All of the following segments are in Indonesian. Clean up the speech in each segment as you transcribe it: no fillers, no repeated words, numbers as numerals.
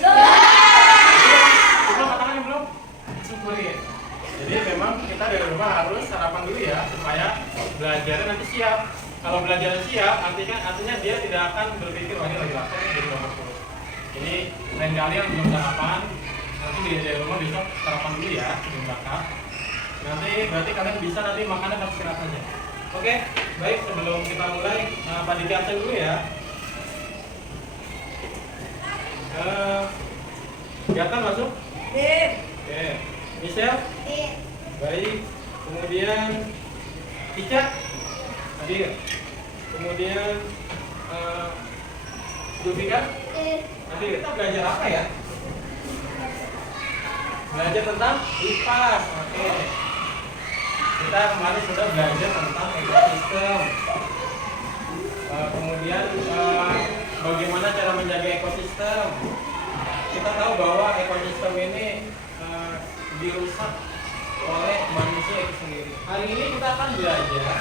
Belum makanannya belum? Syukurin. Jadi memang kita dari rumah harus sarapan dulu ya supaya belajarnya nanti siap. Kalau belajar siap, artinya dia tidak akan berpikir wah ini lagi lapar jadi nomor 10. Ini lain kali yang belum sarapan, nanti dari rumah besok sarapan dulu ya sebelum berangkat. Nanti berarti kalian bisa nanti makannya pas istirahat saja. Oke, baik sebelum kita mulai, Pak Diki absen dulu ya. Gatan masuk? Oke. Michelle? Baik. Kemudian Ica? Hadir. Kemudian Zulfika? Hadir. Kita belajar apa ya? Belajar tentang IPA. Oke. Kita kemarin sudah belajar tentang ekosistem. Kemudian bagaimana cara menjaga ekosistem. Kita tahu bahwa ekosistem ini dirusak oleh manusia itu sendiri. Hari ini kita akan belajar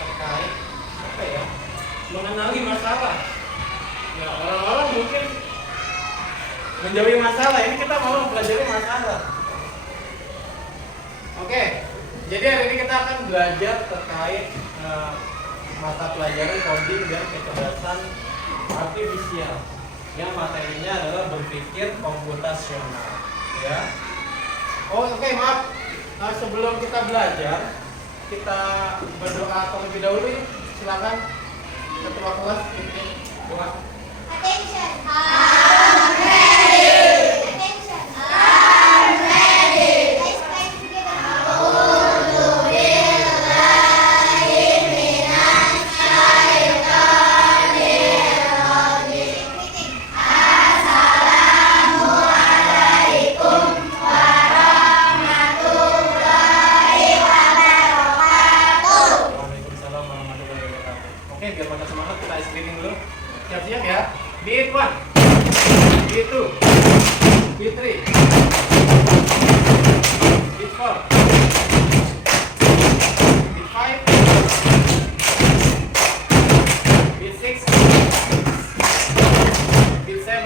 terkait apa ya? Mengenali masalah. Ya, orang-orang mungkin menjauhi masalah. Ini kita mau mempelajari masalah. Oke. Jadi hari ini kita akan belajar terkait mata pelajaran coding dan kecerdasan artifisial. Yang materinya adalah berpikir komputasional. Ya. Oke, maaf. Sebelum kita belajar, kita berdoa terlebih dahulu. Silakan ketua kelas doa. Attention. I'm ready. Attention. I'm ready. Let's pray together. Siap-siap ya. Beat 1, beat 2, beat 3, beat 4, beat 5, beat 6, beat 7, beat 8, beat 9, beat 10.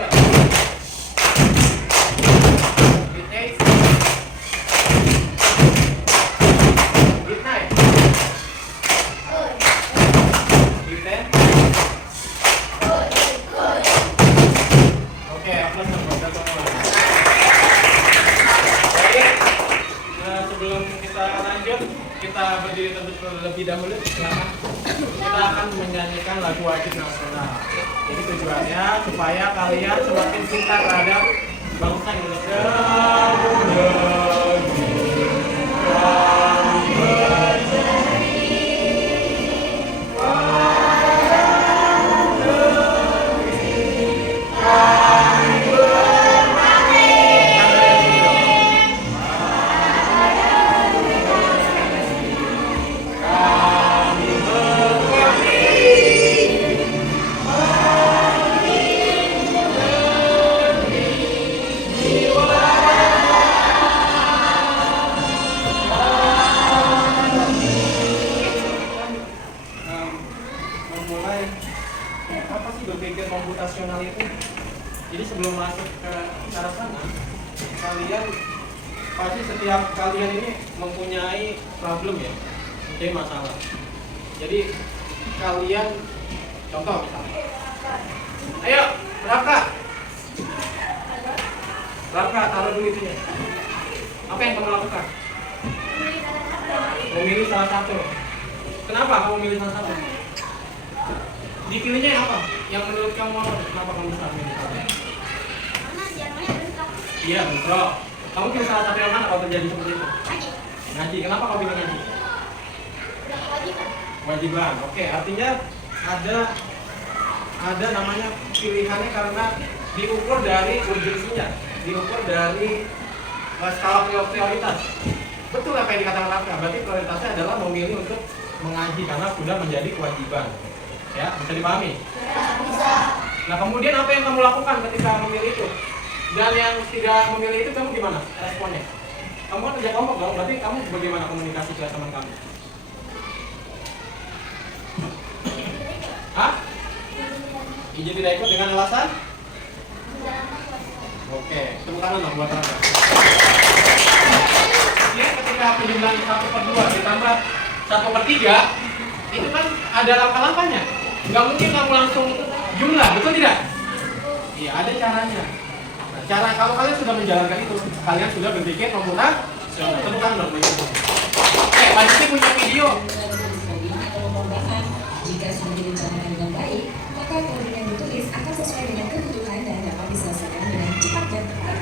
Kita berdiri terlebih dahulu, silakan. Kita akan menyanyikan lagu wajib nasional. Jadi tujuannya supaya kalian semakin cinta terhadap bangsa Indonesia. Komputasional itu, jadi sebelum masuk ke arah sana, kalian pasti setiap kalian ini mempunyai problem ya, mempunyai masalah. Jadi kalian contoh misalnya, ayo Raka, taruh dulu itunya. Apa yang kamu lakukan? Memilih salah satu. Kenapa kamu memilih salah satu? Dipilihnya apa? Yang menurut kamu apa? Kenapa kamu bisa milih? Karena jawabannya bentrok. Iya, bentrok. Kamu pilih salah satu yang mana kalau terjadi seperti itu? Ngaji. Kenapa kamu pilih ngaji? Udah kewajiban. Kewajiban. Oke, artinya ada namanya pilihannya karena diukur dari urgensinya, diukur dari skala prioritas. Betul apa yang dikatakan Raka. Berarti prioritasnya adalah memilih untuk mengaji karena sudah menjadi kewajiban. Ya, bisa dipahami? Ya, bisa. Nah, kemudian apa yang kamu lakukan ketika memilih itu? Dan yang tidak memilih itu kamu gimana responnya? Kamu kan kerja kelompok dong, berarti kamu bagaimana komunikasi ke teman kamu? Hah? Izin tidak ikut dengan alasan? tangan dong buat Rangga. Ini ketika penjumlahan 1/2 ditambah 1/3, itu kan ada langkah-langkahnya. Nggak mungkin kamu langsung jumlah, betul tidak? Iya, ada caranya. Nah, cara kalau kalian sudah menjalankan itu, kalian sudah berpikir komputasional. Temukan dong. Pak Diki punya video. Jika sudah direncanakan dengan baik, maka kode yang ditulis akan sesuai dengan kebutuhan dan dapat diselesaikan dengan cepat dan tepat.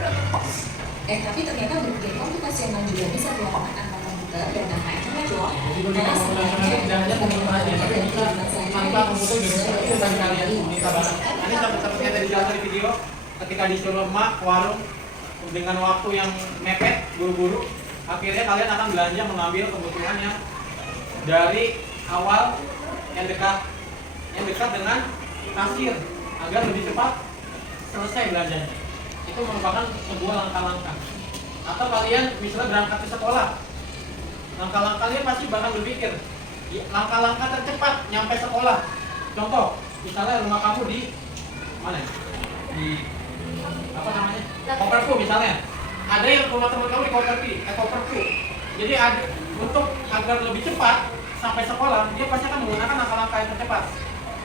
Tapi ternyata berpikir komputasional juga bisa dilakukan tanpa komputer dan tanpa internet loh. Jadi berpikir komputasional tidak hanya komputer saja, tapi juga tanpa komputer juga itu bagi kalian wanita banget. Ini seperti yang tadi dijelaskan di video, ketika disuruh emak ke warung dengan waktu yang mepet, buru-buru, akhirnya kalian akan belanja mengambil kebutuhan yang dari awal yang dekat dengan kasir agar lebih cepat selesai belanjanya. Itu merupakan sebuah langkah-langkah. Atau kalian misalnya berangkat ke sekolah, langkah-langkah kalian pasti bakal berpikir langkah-langkah tercepat nyampe sekolah. Contoh, misalnya rumah kamu di mana? Di apa namanya? Koperku misalnya. Ada yang rumah teman kamu di Koperku. Jadi untuk agar lebih cepat sampai sekolah, dia pasti akan menggunakan langkah-langkah yang tercepat.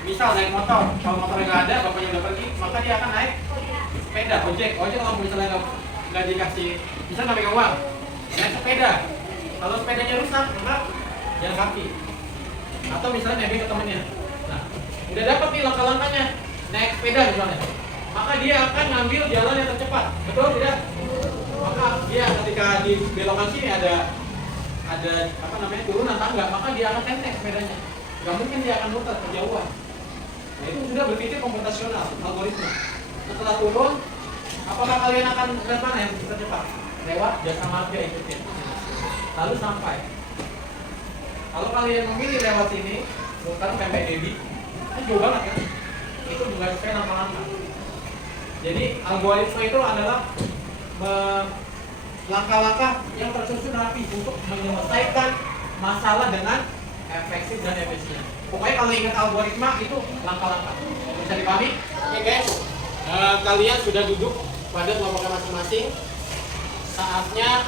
Misal naik motor, kalau motornya nggak ada, bapaknya udah pergi, maka dia akan naik sepeda, ojek kalau misalnya nggak dikasih, misalnya nggak pegang uang, naik sepeda. Kalau sepedanya rusak, maka jalan kaki. Atau misalnya nebeng ke temennya. Nah, udah dapat nih langkah-langkahnya, naik sepeda misalnya, maka dia akan ngambil jalan yang tercepat, betul tidak? Maka dia ketika di belokan sini ada apa namanya turunan tangga, maka dia akan tenteng sepedanya. Gak mungkin dia akan muter kejauhan. Nah, itu sudah berpikir komputasional, algoritma. Setelah turun, apakah kalian akan lewat mana yang tercepat? Lewat jasa marga ikutin. Lalu sampai. Kalau kalian memilih lewat sini, sekarang pempek Debi, jauh banget kan? Itu juga sesuai langkah-langkah. Jadi algoritma itu adalah langkah-langkah yang tersusun rapi untuk menyelesaikan masalah dengan efektif dan efisien. Pokoknya kalau ingat algoritma itu langkah-langkah. Bisa dipahami? Oke guys, kalian sudah duduk pada kelompoknya masing-masing. Saatnya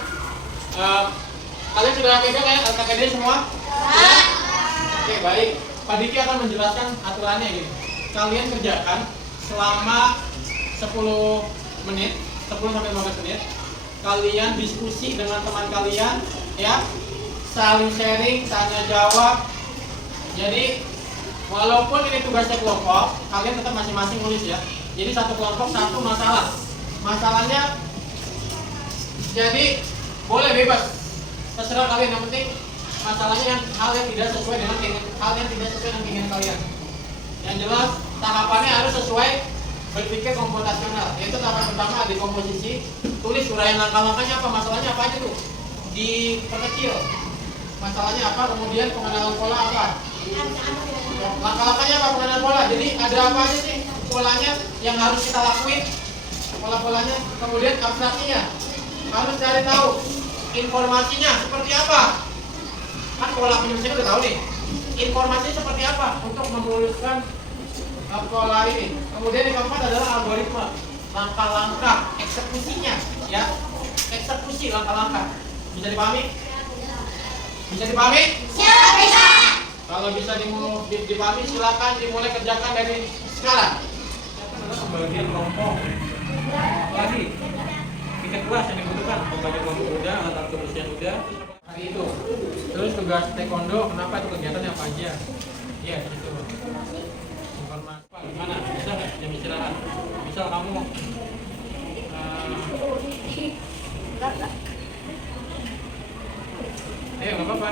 kalian sudah pegang ya LKPD semua? Ya? Oke baik. Pak Diki akan menjelaskan aturannya gini. Kalian kerjakan selama 10 menit, 10-15 menit. Kalian diskusi dengan teman kalian, ya, saling sharing, tanya jawab. Jadi walaupun ini tugasnya kelompok, kalian tetap masing-masing nulis ya. Jadi satu kelompok satu masalah. Masalahnya, jadi boleh bebas, terserah kalian. Yang penting masalahnya yang hal yang tidak sesuai dengan keinginan kalian. Yang jelas tahapannya harus sesuai berpikir komputasional. Yaitu tahapan pertama ada komposisi, tulis uraian langkah-langkahnya apa, masalahnya apa aja tuh, diperkecil. Masalahnya apa, kemudian pengenalan pola apa, langkah-langkahnya apa, pengenalan pola. Jadi ada apa aja sih polanya yang harus kita lakuin, pola-polanya. Kemudian abstraksinya, harus cari tahu informasinya seperti apa. Kan pola penyelesaian udah tahu nih, informasinya seperti apa untuk memuluskan pola ini. Kemudian yang keempat adalah algoritma, langkah-langkah eksekusinya, ya, eksekusi langkah-langkah. Bisa dipahami? Bisa dipahami? Bisa. Kalau bisa dipahami, silakan dimulai kerjakan dari sekarang. Pembagian kelompok. Lagi, tiket kelas yang dibutuhkan, pembagian kelompok udah, alat kebersihan udah. Hari itu. Terus tugas taekwondo, kenapa itu kegiatannya apa aja? Iya, itu. Pak, gimana? Bisa nggak jam istirahat? Misal kamu nggak apa-apa.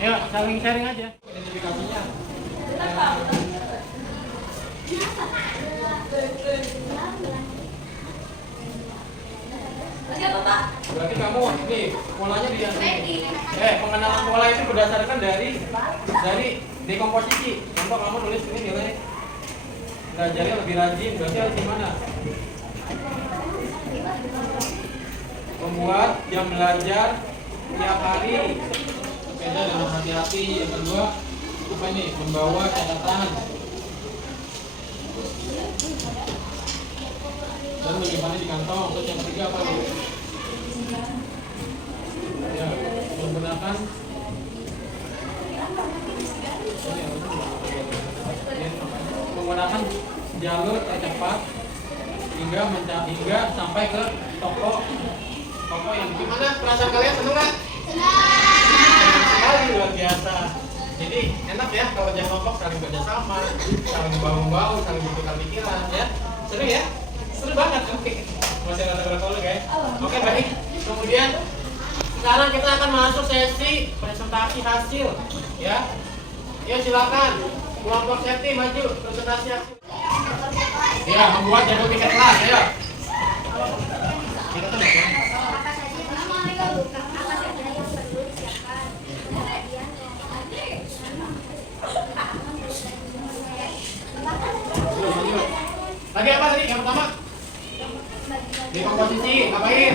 Ya, saling sharing aja. Identifikasinya. Berarti kamu nih polanya di yang ini. Pengenalan pola itu berdasarkan dari dekomposisi. Contoh kamu tulis ini nilai belajarnya lebih rajin, berarti harus gimana? Membuat jam belajar tiap hari, sepeda dengan hati-hati. Yang kedua apa ini? Membawa catatan. lalu menyimpannya di kantong. Terus yang ketiga apa Bu? Ya, menggunakan menggunakan jalur tercepat hingga sampai ke toko yang gimana? Perasaan kalian seneng nggak? Senang sekali, luar biasa. Jadi enak ya kalau jalan kelompok saling kerjasama, saling bahu-bahu, saling bertukar pikiran ya. Seru ya? Seru banget. Oke. Masih ada berapa guys? Oke baik. Kemudian sekarang kita akan masuk sesi presentasi hasil ya. Ya silakan. Kelompok safety maju presentasi hasil. Ya, membuat jadwal tiket kelas ya. Kita tuh nggak Apa saja yang perlu disiapkan? Lagi apa tadi yang pertama? Di komposisi, ngapain?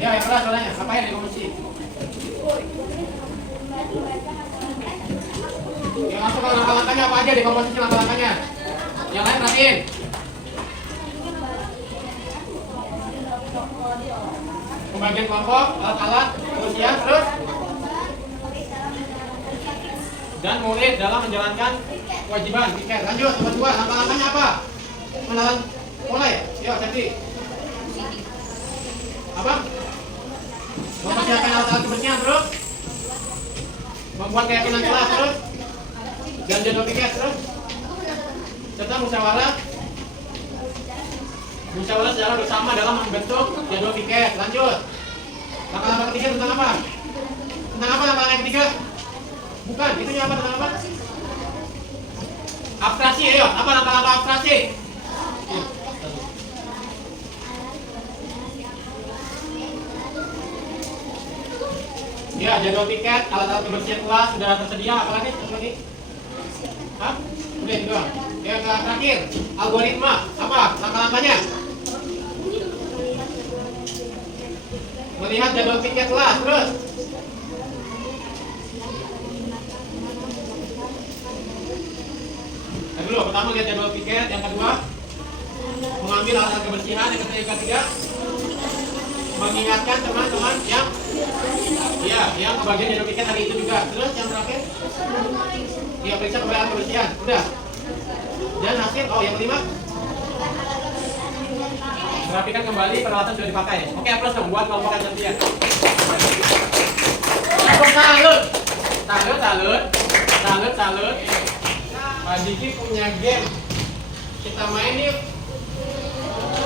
Ya, yang kelas soalnya, ngapain di komposisi? Yang masuk ke langkah-langkahnya apa aja di komposisi langkah-langkahnya? Yang lain perhatiin. Pembagian kelompok, alat-alat, kebersihan, terus dan murid dalam menjalankan kewajiban piket. Lanjut, nomor 2, langkah-langkahnya apa? Menahan mulai, yuk Seti. Apa? Mempersiapkan alat-alat kebersihan, terus membuat keyakinan kelas, terus dan jadwal piket, terus serta musyawarah secara bersama dalam membentuk jadwal piket. Lanjut, langkah-langkah ketiga tentang apa? Tentang apa langkah ketiga? Bukan, itunya apa tentang apa? Abstraksi, ayo. Apa langkah-langkah abstraksi? Ya, jadwal piket, alat-alat kebersihan kelas sudah tersedia. Apalagi? Hah? Udah itu doang. Yang terakhir, algoritma. Apa langkah-langkahnya? Melihat jadwal piket kelas, terus dulu, pertama lihat jadwal piket, yang kedua mengambil alat kebersihan, yang ketiga mengingatkan teman-teman yang kebagian jadwal piket hari itu juga. Terus yang terakhir ya periksa kembali alat kebersihan, udah. Dan hasil, yang kelima merapikan kembali peralatan sudah dipakai. Oke, plus dong buat kelompok yang setia. Salut. Pak Diki punya game, kita main yuk.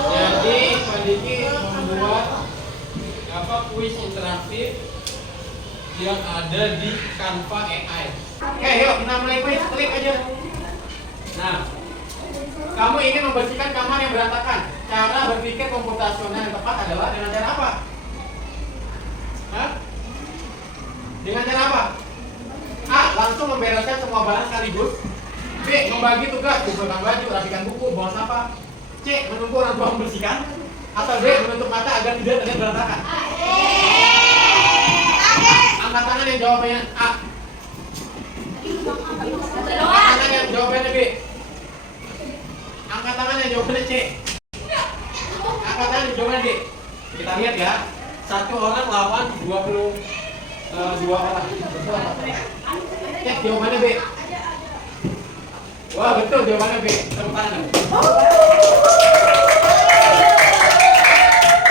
Jadi Pak Diki membuat kuis interaktif yang ada di Canva AI. Oke, yuk kita mulai kuis, klik aja. Nah, kamu ingin membersihkan kamar yang berantakan. Cara berpikir komputasional yang tepat adalah dengan cara apa? Hah? Dengan cara apa? A. Langsung membereskan semua barang sekaligus. B. Membagi tugas, kumpulkan baju, rapikan buku, buang sampah. C. Menunggu orang tua membersihkan. Atau D. Menutup mata agar tidak terlihat berantakan. Angkat tangan yang jawabannya A. Angkat tangan yang jawabannya B. Angkat tangan yang jawabannya C. Angkat tangan yang jawabannya D. Kita lihat ya. Satu orang lawan 22 orang. Cek jawabannya B. Wah betul jawabannya B. Tepuk tangan.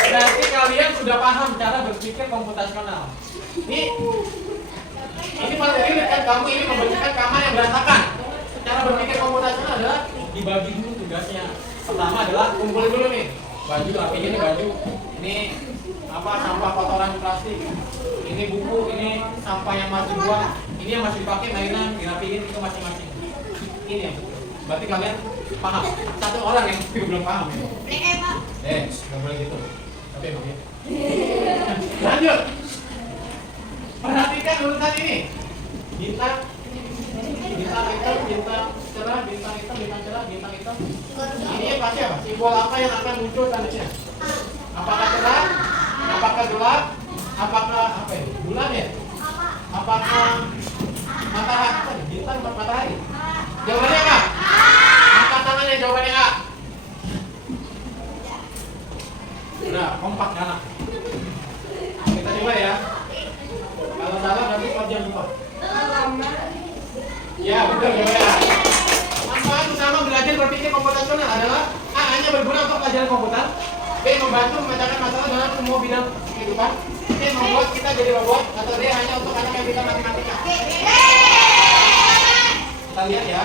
Berarti kalian sudah paham cara berpikir komputasional. Ini paling sulit kan, kamu ini membersihkan kamar yang berantakan. Cara berpikir komputasional adalah dibagi dulu tugasnya. Pertama adalah kumpulin dulu nih baju, rapiin ini baju, ini sampah kotoran plastik, ini buku, ini sampah yang masih dibuang, ini yang masih dipakai mainan, dirapiin itu masing-masing. Ini yang betul. Berarti kalian paham. Satu orang yang belum paham ya. Nggak boleh gitu. Tapi begitu. Lanjut. Perhatikan urutan ini. Bintang hitam, bintang cerah, bintang hitam, bintang cerah, bintang hitam. Ini pasti apa? Simbol apa yang akan muncul selanjutnya? Apakah cerah? Apakah gelap? Apakah apa ya? Bulan ya? Apakah matahari? Bintang matahari? Jawabannya apa? Angkat tangannya, jawabannya A. berpikir komputasional adalah A. Hanya berguna untuk pelajaran komputer, B. Membantu memecahkan masalah dalam semua bidang kehidupan, C. Membuat kita jadi robot, atau D. Hanya untuk anak yang bisa matematika. Kita lihat ya.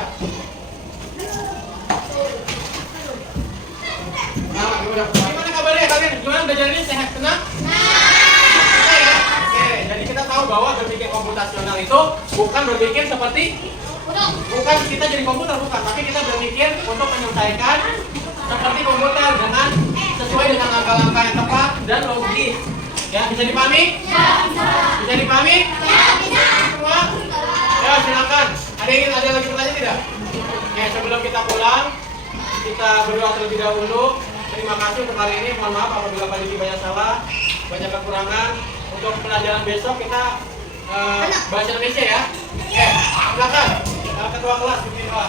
Nah, gimana kabarnya kalian? Gimana belajar ini sehat? Tenang? Oke ya? Oke, jadi kita tahu bahwa berpikir komputasional itu bukan berpikir seperti bukan kita jadi komputer, bukan, tapi kita berpikir untuk menyelesaikan seperti komputer dengan sesuai dengan langkah-langkah yang tepat dan logis. Ya, bisa dipahami? Ya, bisa. Bisa dipahami? Ya, bisa. Semua? Ya, silakan. Ada lagi pertanyaan tidak? Ya, sebelum kita pulang, kita berdoa terlebih dahulu. Terima kasih untuk hari ini. Mohon maaf apabila Pak Diki banyak salah, banyak kekurangan. Untuk pelajaran besok kita bahasa Indonesia ya. Silakan. Ketua kelas, Bismillah.